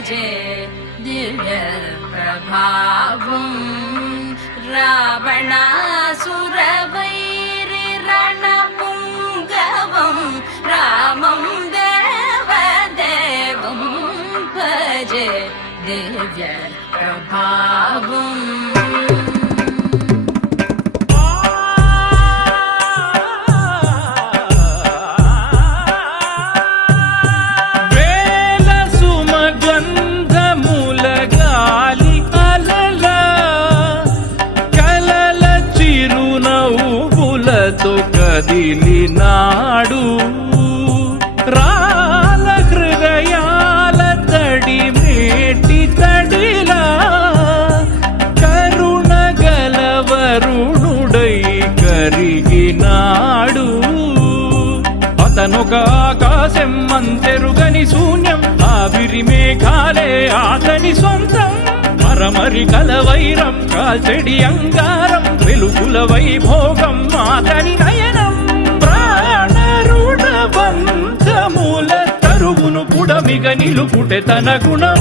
భజే దివ్య ప్రభావం రావణాసురవైరి రణపుంగవం రామం దేవదేవం భజే దివ్య ప్రభావం కదిలినాడు రాల హృదయాల తడి మేటి తడిలా కరుణ గలవరుణుడై కరిగినాడు అతనొక ఆకాశం అంతెరుగని శూన్యం ఆవిరి మేఘాలే అతని సొంతం మరమరి కలవైరం కాల్చెడి అంగారం వెలుగుల వైభోగం అతని నయనం ప్రాణరుణ బంధముల తరువును పుడమిగ నిలుపుటె తన గుణం